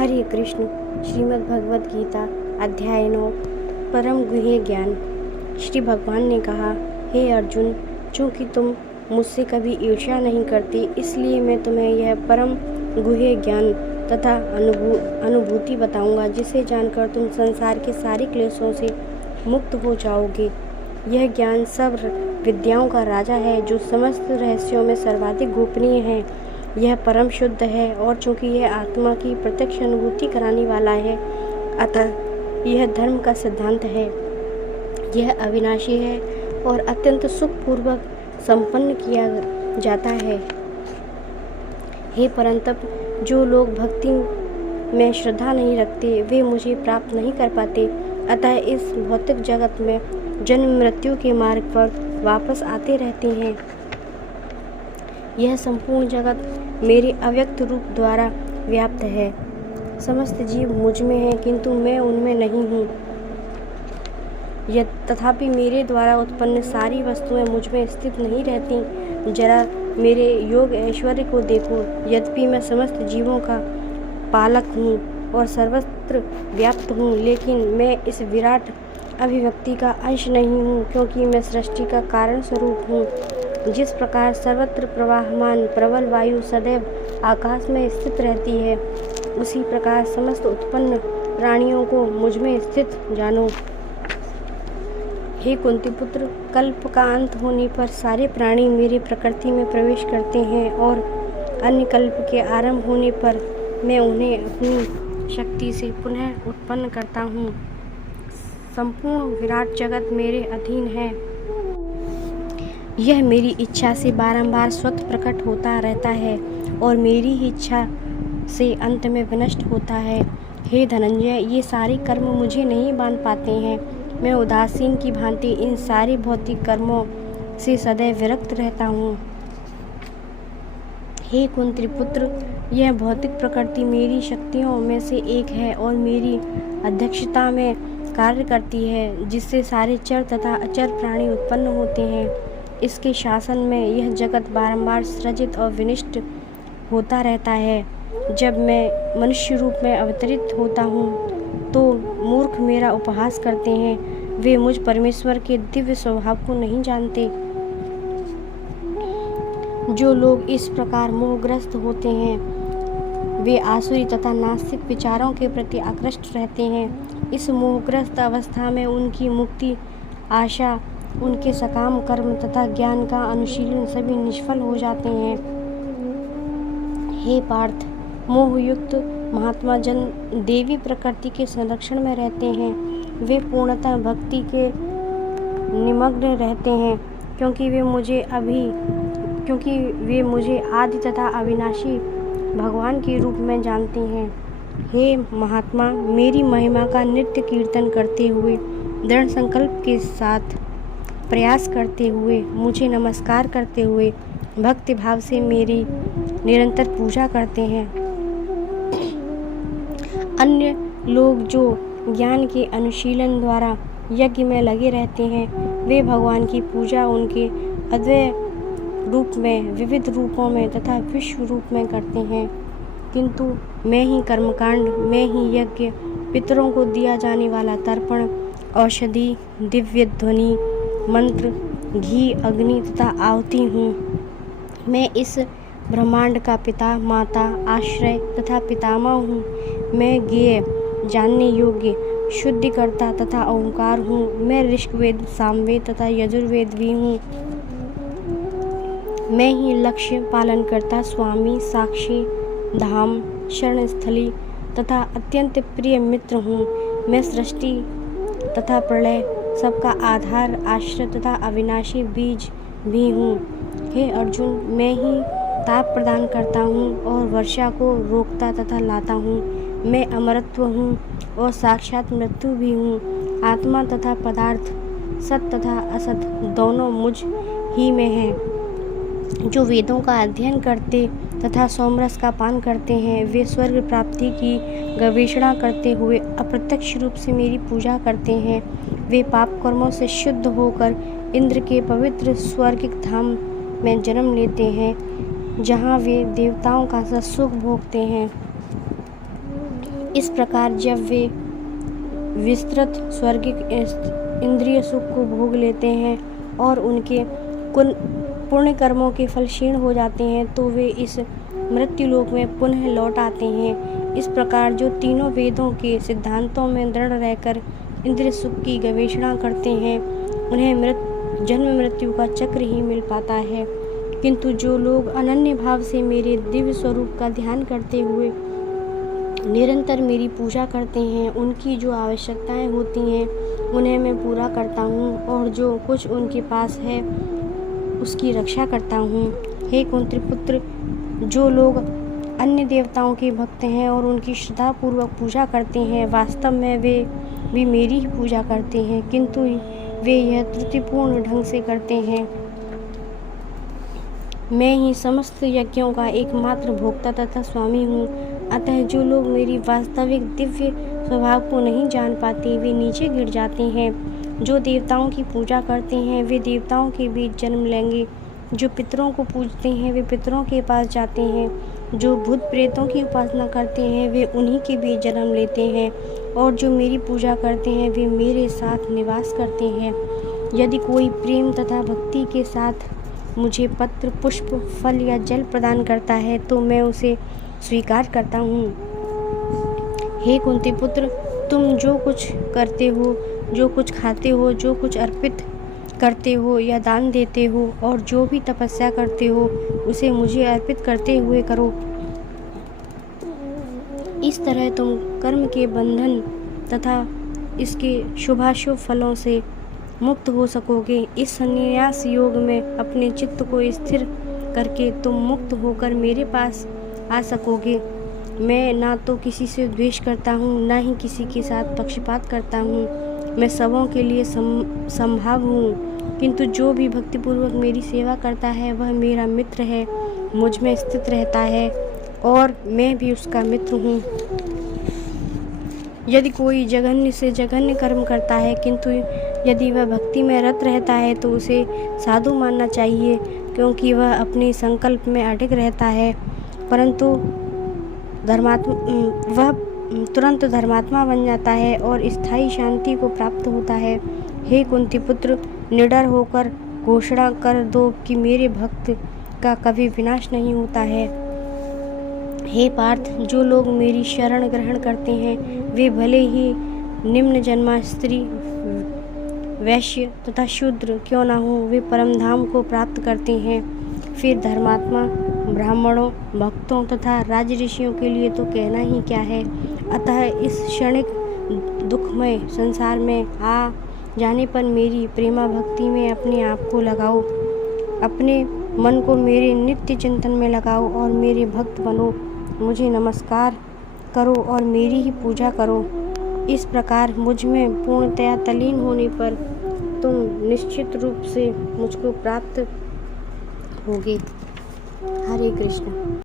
हरे कृष्ण। श्रीमद् भगवद गीता अध्याय 9 परम गुह्य ज्ञान। श्री भगवान ने कहा, हे अर्जुन, चूँकि तुम मुझसे कभी ईर्ष्या नहीं करते, इसलिए मैं तुम्हें यह परम गुह्य ज्ञान तथा अनुभूति बताऊंगा, जिसे जानकर तुम संसार के सारे क्लेशों से मुक्त हो जाओगे। यह ज्ञान सब विद्याओं का राजा है, जो समस्त रहस्यों में सर्वाधिक गोपनीय है। यह परम शुद्ध है, और चूँकि यह आत्मा की प्रत्यक्ष अनुभूति कराने वाला है, अतः यह धर्म का सिद्धांत है। यह अविनाशी है और अत्यंत सुखपूर्वक संपन्न किया जाता है। हे परंतप, जो लोग भक्ति में श्रद्धा नहीं रखते, वे मुझे प्राप्त नहीं कर पाते। अतः इस भौतिक जगत में जन्म मृत्यु के मार्ग पर वापस आते रहते हैं। यह संपूर्ण जगत मेरे अव्यक्त रूप द्वारा व्याप्त है। समस्त जीव मुझ में हैं, किंतु मैं उनमें नहीं हूँ। तथापि मेरे द्वारा उत्पन्न सारी वस्तुएं मुझ में स्थित नहीं रहती। जरा मेरे योग ऐश्वर्य को देखो। यद्यपि मैं समस्त जीवों का पालक हूँ और सर्वत्र व्याप्त हूँ, लेकिन मैं इस विराट अभिव्यक्ति का अंश नहीं हूँ, क्योंकि मैं सृष्टि का कारण स्वरूप हूँ। जिस प्रकार सर्वत्र प्रवाहमान प्रबल वायु सदैव आकाश में स्थित रहती है, उसी प्रकार समस्त उत्पन्न प्राणियों को मुझ में स्थित जानो। हे कुंती पुत्र, कल्प का अंत होने पर सारे प्राणी मेरी प्रकृति में प्रवेश करते हैं, और अन्य कल्प के आरंभ होने पर मैं उन्हें अपनी शक्ति से पुनः उत्पन्न करता हूँ। संपूर्ण विराट जगत मेरे अधीन है। यह मेरी इच्छा से बारंबार स्वतः प्रकट होता रहता है और मेरी ही इच्छा से अंत में विनष्ट होता है। हे धनंजय, ये सारे कर्म मुझे नहीं बांध पाते हैं। मैं उदासीन की भांति इन सारे भौतिक कर्मों से सदैव विरक्त रहता हूँ। हे कुंती पुत्र, यह भौतिक प्रकृति मेरी शक्तियों में से एक है और मेरी अध्यक्षता में कार्य करती है, जिससे सारे चर तथा अचर प्राणी उत्पन्न होते हैं। इसके शासन में यह जगत बारंबार सृजित और विनिष्ट होता रहता है। जब मैं मनुष्य रूप में अवतरित होता हूँ, तो मूर्ख मेरा उपहास करते हैं। वे मुझ परमेश्वर के दिव्य स्वभाव को नहीं जानते। जो लोग इस प्रकार मोहग्रस्त होते हैं, वे आसुरी तथा नास्तिक विचारों के प्रति आकृष्ट रहते हैं। इस मोहग्रस्त अवस्था में उनकी मुक्ति आशा, उनके सकाम कर्म तथा ज्ञान का अनुशीलन सभी निष्फल हो जाते हैं। हे पार्थ, मोहयुक्त महात्मा जन देवी प्रकृति के संरक्षण में रहते हैं। वे पूर्णतः भक्ति के निमग्न रहते हैं, क्योंकि वे मुझे आदि तथा अविनाशी भगवान के रूप में जानते हैं। हे महात्मा, मेरी महिमा का नित्य कीर्तन करते हुए, दृढ़ संकल्प के साथ प्रयास करते हुए, मुझे नमस्कार करते हुए भक्ति भाव से मेरी निरंतर पूजा करते हैं। अन्य लोग जो ज्ञान के अनुशीलन द्वारा यज्ञ में लगे रहते हैं, वे भगवान की पूजा उनके अद्वय रूप में, विविध रूपों में तथा विश्व रूप में करते हैं। किंतु मैं ही कर्मकांड, मैं ही यज्ञ, पितरों को दिया जाने वाला तर्पण, औषधि, दिव्य ध्वनि, मंत्र, घी, अग्नि तथा आहुति हूँ। मैं इस ब्रह्मांड का पिता, माता, आश्रय तथा पितामह हूँ। मैं ज्ञेय, जानने योग्य, शुद्धिकर्ता तथा ओंकार हूँ। मैं ऋग्वेद, सामवेद तथा यजुर्वेद भी हूँ। मैं ही लक्ष्य पालन करता, स्वामी, साक्षी, धाम, शरणस्थली तथा अत्यंत प्रिय मित्र हूँ। मैं सृष्टि तथा प्रलय, सबका आधार, आश्रय तथा अविनाशी बीज भी हूँ। हे अर्जुन, मैं ही ताप प्रदान करता हूँ और वर्षा को रोकता तथा लाता हूँ। मैं अमरत्व हूँ और साक्षात मृत्यु भी हूँ। आत्मा तथा पदार्थ, सत तथा असत दोनों मुझ ही में हैं। जो वेदों का अध्ययन करते तथा सोमरस का पान करते हैं, वे स्वर्ग प्राप्ति की गवेषणा करते हुए अप्रत्यक्ष रूप से मेरी पूजा करते हैं। वे पाप कर्मों से शुद्ध होकर इंद्र के पवित्र स्वर्गिक धाम में जन्म लेते हैं, जहाँ वे देवताओं का सुख भोगते हैं। इस प्रकार जब वे विस्तृत स्वर्गिक इंद्रिय सुख को भोग लेते हैं और उनके पुण्य कर्मों के फल क्षीण हो जाते हैं तो वे इस मृत्यु लोक में पुनः लौट आते हैं। इस प्रकार जो तीनों वेदों के सिद्धांतों में दृढ़ रहकर इंद्रिय सुख की गवेषणा करते हैं उन्हें जन्म मृत्यु का चक्र ही मिल पाता है। किंतु जो लोग अनन्य भाव से मेरे दिव्य स्वरूप का ध्यान करते हुए निरंतर मेरी पूजा करते हैं, उनकी जो आवश्यकताएं होती हैं उन्हें मैं पूरा करता हूँ और जो कुछ उनके पास है उसकी रक्षा करता हूँ। हे कुंती पुत्र, जो लोग अन्य देवताओं के भक्त हैं और उनकी श्रद्धापूर्वक पूजा करते हैं, वास्तव में वे भी मेरी ही पूजा करते हैं, किंतु वे यह त्रुटिपूर्ण ढंग से करते हैं। मैं ही समस्त यज्ञों का एकमात्र भोक्ता तथा स्वामी हूँ। अतः जो लोग मेरी वास्तविक दिव्य स्वभाव को नहीं जान पाते वे नीचे गिर जाते हैं। जो देवताओं की पूजा करते हैं वे देवताओं के बीच जन्म लेंगे, जो पितरों को पूजते हैं वे पितरों के पास जाते हैं, जो भूत प्रेतों की उपासना करते हैं वे उन्हीं के बीच जन्म लेते हैं और जो मेरी पूजा करते हैं वे मेरे साथ निवास करते हैं। यदि कोई प्रेम तथा भक्ति के साथ मुझे पत्र, पुष्प, फल या जल प्रदान करता है तो मैं उसे स्वीकार करता हूँ। हे कुंती पुत्र, तुम जो कुछ करते हो, जो कुछ खाते हो, जो कुछ अर्पित करते हो या दान देते हो और जो भी तपस्या करते हो उसे मुझे अर्पित करते हुए करो। इस तरह तुम कर्म के बंधन तथा इसके शुभाशुभ फलों से मुक्त हो सकोगे। इस संन्यास योग में अपने चित्त को स्थिर करके तुम मुक्त होकर मेरे पास आ सकोगे। मैं ना तो किसी से द्वेष करता हूँ, ना ही किसी के साथ पक्षपात करता हूँ। मैं सबों के लिए संभाव हूँ, किंतु जो भी भक्तिपूर्वक मेरी सेवा करता है वह मेरा मित्र है, मुझ में स्थित रहता है और मैं भी उसका मित्र हूँ। यदि कोई जघन्य से जघन्य कर्म करता है किंतु यदि वह भक्ति में रत रहता है तो उसे साधु मानना चाहिए, क्योंकि वह अपने संकल्प में अडिग रहता है, परंतु वह तुरंत धर्मात्मा बन जाता है और स्थायी शांति को प्राप्त होता है। हे कुंती पुत्र, निडर होकर घोषणा कर दो कि मेरे भक्त का कभी विनाश नहीं होता है। हे पार्थ, जो लोग मेरी शरण ग्रहण करते हैं वे भले ही निम्न जन्मा स्त्री, वैश्य तथा शूद्र क्यों न हो, वे परम धाम को प्राप्त करते हैं। फिर धर्मात्मा ब्राह्मणों, भक्तों तथा राज ऋषियों के लिए तो कहना ही क्या है। अतः इस क्षणिक दुखमय संसार में आ जाने पर मेरी प्रेमा भक्ति में अपने आप को लगाओ, अपने मन को मेरे नित्य चिंतन में लगाओ और मेरे भक्त बनो। मुझे नमस्कार करो और मेरी ही पूजा करो। इस प्रकार मुझ में पूर्णतया तल्लीन होने पर तुम निश्चित रूप से मुझको प्राप्त होगे। हरे कृष्ण।